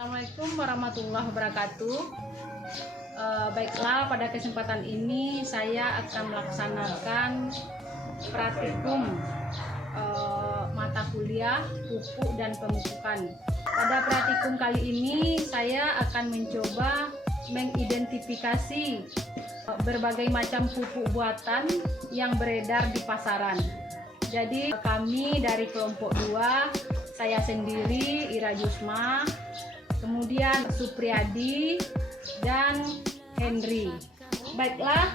Assalamualaikum warahmatullahi wabarakatuh. Baiklah, pada kesempatan ini saya akan melaksanakan praktikum mata kuliah pupuk dan pemupukan. Pada praktikum kali ini saya akan mencoba mengidentifikasi berbagai macam pupuk buatan yang beredar di pasaran. Jadi kami dari kelompok 2, saya sendiri Ira Jusma, kemudian Supriyadi dan Henry. Baiklah,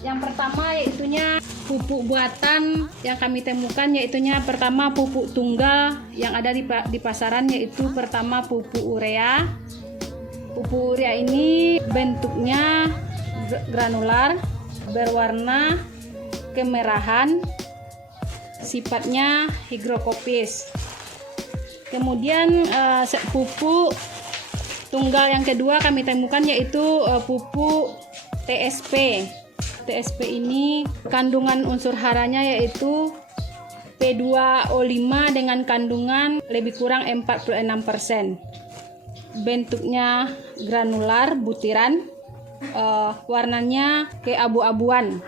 yang pertama yaitunya pupuk buatan yang kami temukan, yaitunya pertama pupuk tunggal yang ada di pasaran, yaitu pertama pupuk urea. Pupuk urea ini bentuknya granular, berwarna kemerahan, sifatnya higrokopis. Kemudian pupuk tunggal yang kedua kami temukan yaitu pupuk TSP. TSP ini kandungan unsur haranya yaitu P2O5 dengan kandungan lebih kurang 46%. Bentuknya granular, butiran, warnanya keabu-abuan.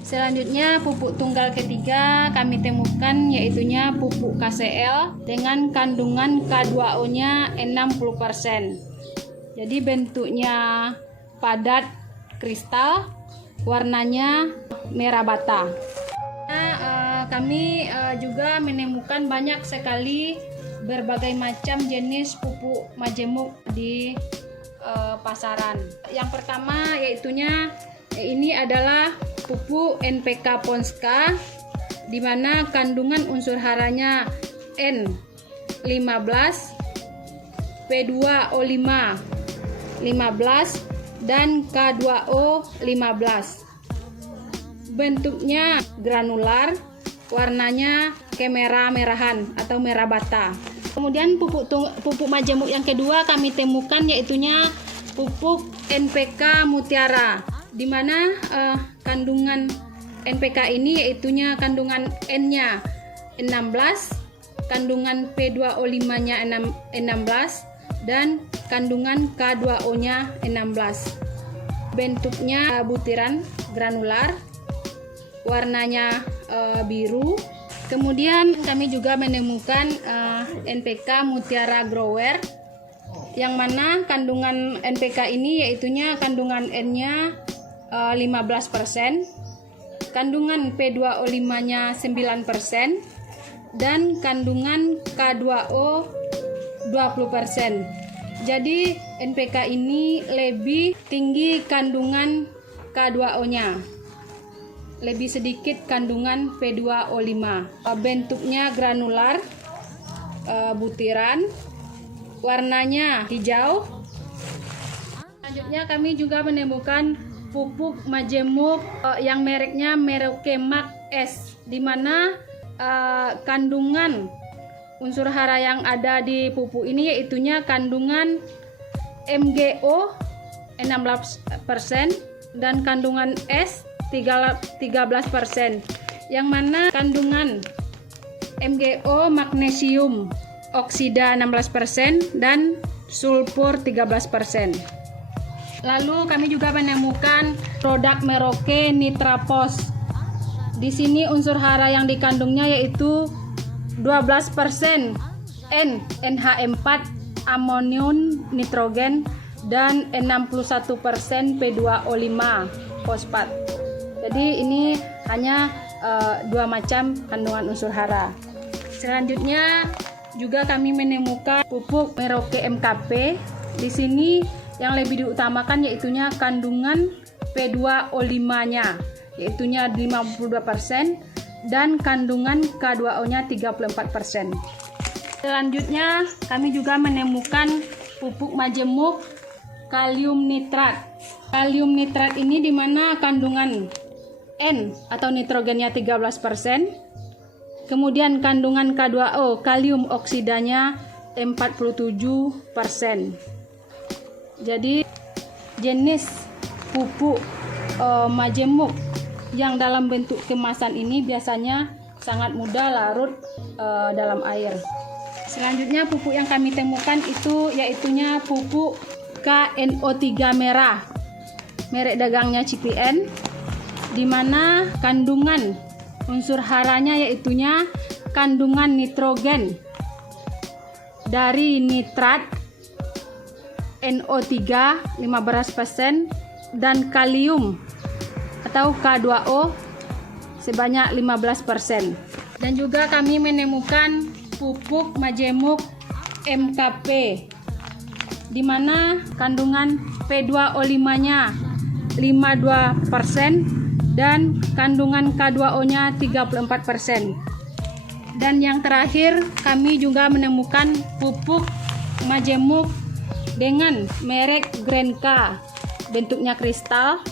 Selanjutnya pupuk tunggal ketiga kami temukan yaitunya pupuk KCL dengan kandungan K2O-nya 60%. Jadi bentuknya padat kristal, warnanya merah bata. Kami juga menemukan banyak sekali berbagai macam jenis pupuk majemuk di pasaran. Yang pertama yaitunya ini adalah pupuk NPK Ponska, di mana kandungan unsur haranya N15, P2O5 15 dan K2O 15. Bentuknya granular, warnanya kemerah-merahan atau merah bata. Kemudian pupuk majemuk yang kedua kami temukan yaitunya pupuk NPK Mutiara, di mana kandungan NPK ini yaitunya kandungan N-nya 16, kandungan P2O5-nya 16 dan kandungan K2O-nya 16. Bentuknya butiran granular, warnanya biru. Kemudian kami juga menemukan NPK Mutiara Grower, yang mana kandungan NPK ini yaitunya kandungan N-nya 15%, kandungan P2O5-nya 9% dan kandungan K2O 20%. Jadi NPK ini lebih tinggi kandungan K2O-nya, lebih sedikit kandungan P2O5. Bentuknya granular, butiran, warnanya hijau. Selanjutnya kami juga menemukan pupuk majemuk yang mereknya Merauke Max S, di mana kandungan unsur hara yang ada di pupuk ini yaitunya kandungan MgO 16% dan kandungan S 13%, yang mana kandungan MgO magnesium oksida 16% dan sulfur 13%. Lalu kami juga menemukan produk Merauke Nitrapos. Di sini unsur hara yang dikandungnya yaitu 12% NH4 amonium nitrogen dan 61% P2O5 fosfat. Jadi ini hanya dua macam kandungan unsur hara. Selanjutnya juga kami menemukan pupuk Merauke MKP. Di sini yang lebih diutamakan yaitunya kandungan P2O5-nya, yaitunya 52% dan kandungan K2O-nya 34%. Selanjutnya kami juga menemukan pupuk majemuk kalium nitrat. Kalium nitrat ini di mana kandungan N atau nitrogennya 13%, kemudian kandungan K2O kalium oksidanya 47%. Jadi jenis pupuk majemuk yang dalam bentuk kemasan ini biasanya sangat mudah larut dalam air. Selanjutnya pupuk yang kami temukan itu yaitunya pupuk KNO3 merah, merek dagangnya CPN, di mana kandungan unsur haranya yaitunya kandungan nitrogen dari nitrat NO3 15% dan kalium atau K2O sebanyak 15%. Dan juga kami menemukan pupuk majemuk MKP di mana kandungan P2O5-nya 52% dan kandungan K2O-nya 34%. Dan yang terakhir kami juga menemukan pupuk majemuk dengan merek Grenka, bentuknya kristal,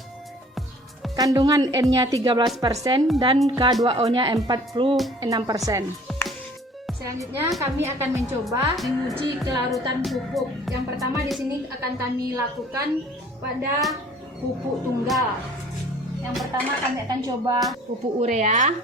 kandungan N-nya 13% dan K2O-nya 46%. Selanjutnya kami akan mencoba menguji kelarutan pupuk. Yang pertama di sini akan kami lakukan pada pupuk tunggal. Yang pertama kami akan coba pupuk urea.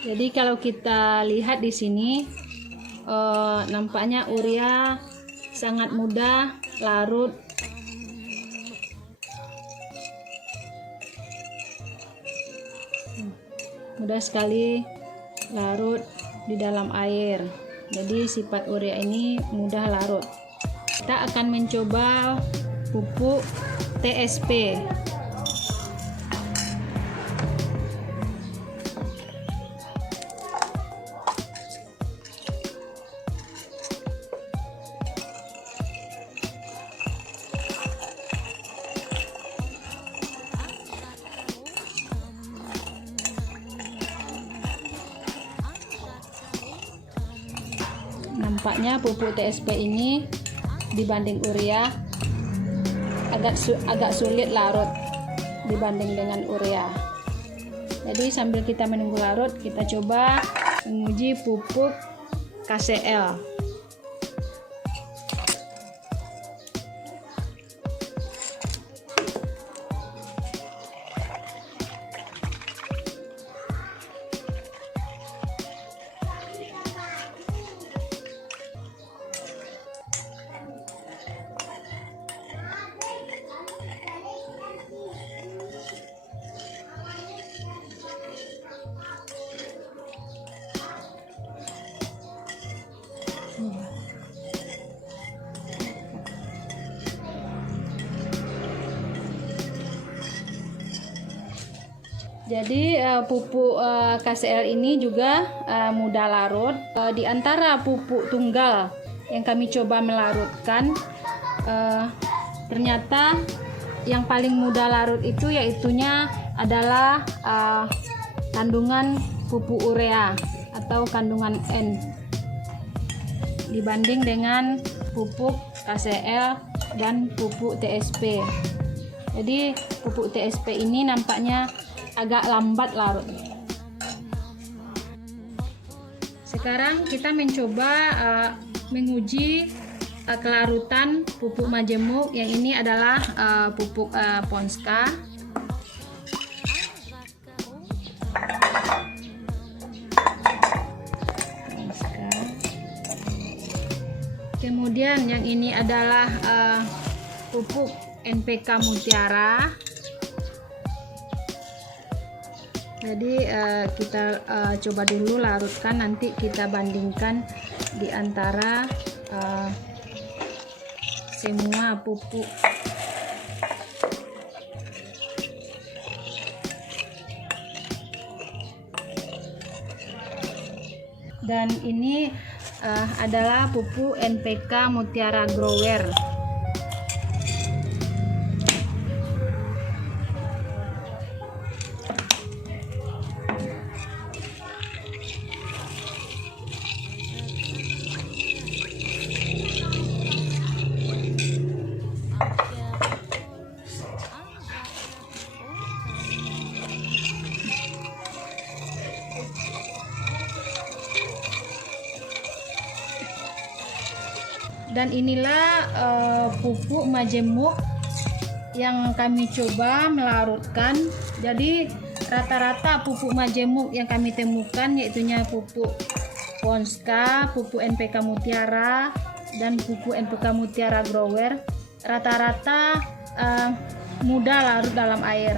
Jadi kalau kita lihat di sini nampaknya urea sangat mudah larut. Mudah sekali larut di dalam air. Jadi sifat urea ini mudah larut. Kita akan mencoba pupuk TSP. Nampaknya pupuk TSP ini dibanding urea agak sulit larut dibanding dengan urea. Jadi sambil kita menunggu larut, kita coba menguji pupuk KCL. Jadi pupuk KCL ini juga mudah larut. Di antara pupuk tunggal yang kami coba melarutkan, ternyata yang paling mudah larut itu yaitunya adalah kandungan pupuk urea atau kandungan N dibanding dengan pupuk KCL dan pupuk TSP. Jadi pupuk TSP ini nampaknya agak lambat larut. Sekarang kita mencoba menguji kelarutan pupuk majemuk. Yang ini adalah pupuk Ponska. Kemudian yang ini adalah pupuk NPK Mutiara. Jadi kita coba dulu larutkan, nanti kita bandingkan di antara semua pupuk. Dan ini adalah pupuk NPK Mutiara Grower. Dan inilah pupuk majemuk yang kami coba melarutkan. Jadi rata-rata pupuk majemuk yang kami temukan yaitunya pupuk Ponska, pupuk NPK Mutiara, dan pupuk NPK Mutiara Grower, rata-rata mudah larut dalam air.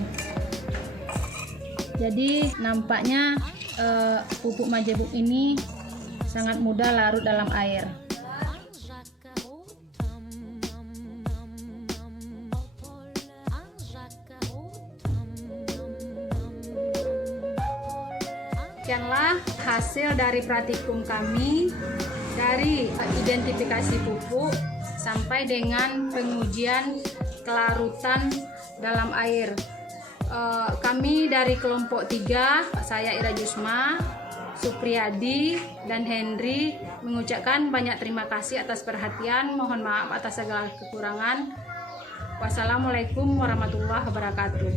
Jadi nampaknya pupuk majemuk ini sangat mudah larut dalam air. Demikianlah hasil dari praktikum kami dari identifikasi pupuk sampai dengan pengujian kelarutan dalam air. Kami dari kelompok 3, saya Ira Jusma, Supriyadi, dan Henry mengucapkan banyak terima kasih atas perhatian. Mohon maaf atas segala kekurangan. Wassalamualaikum warahmatullahi wabarakatuh.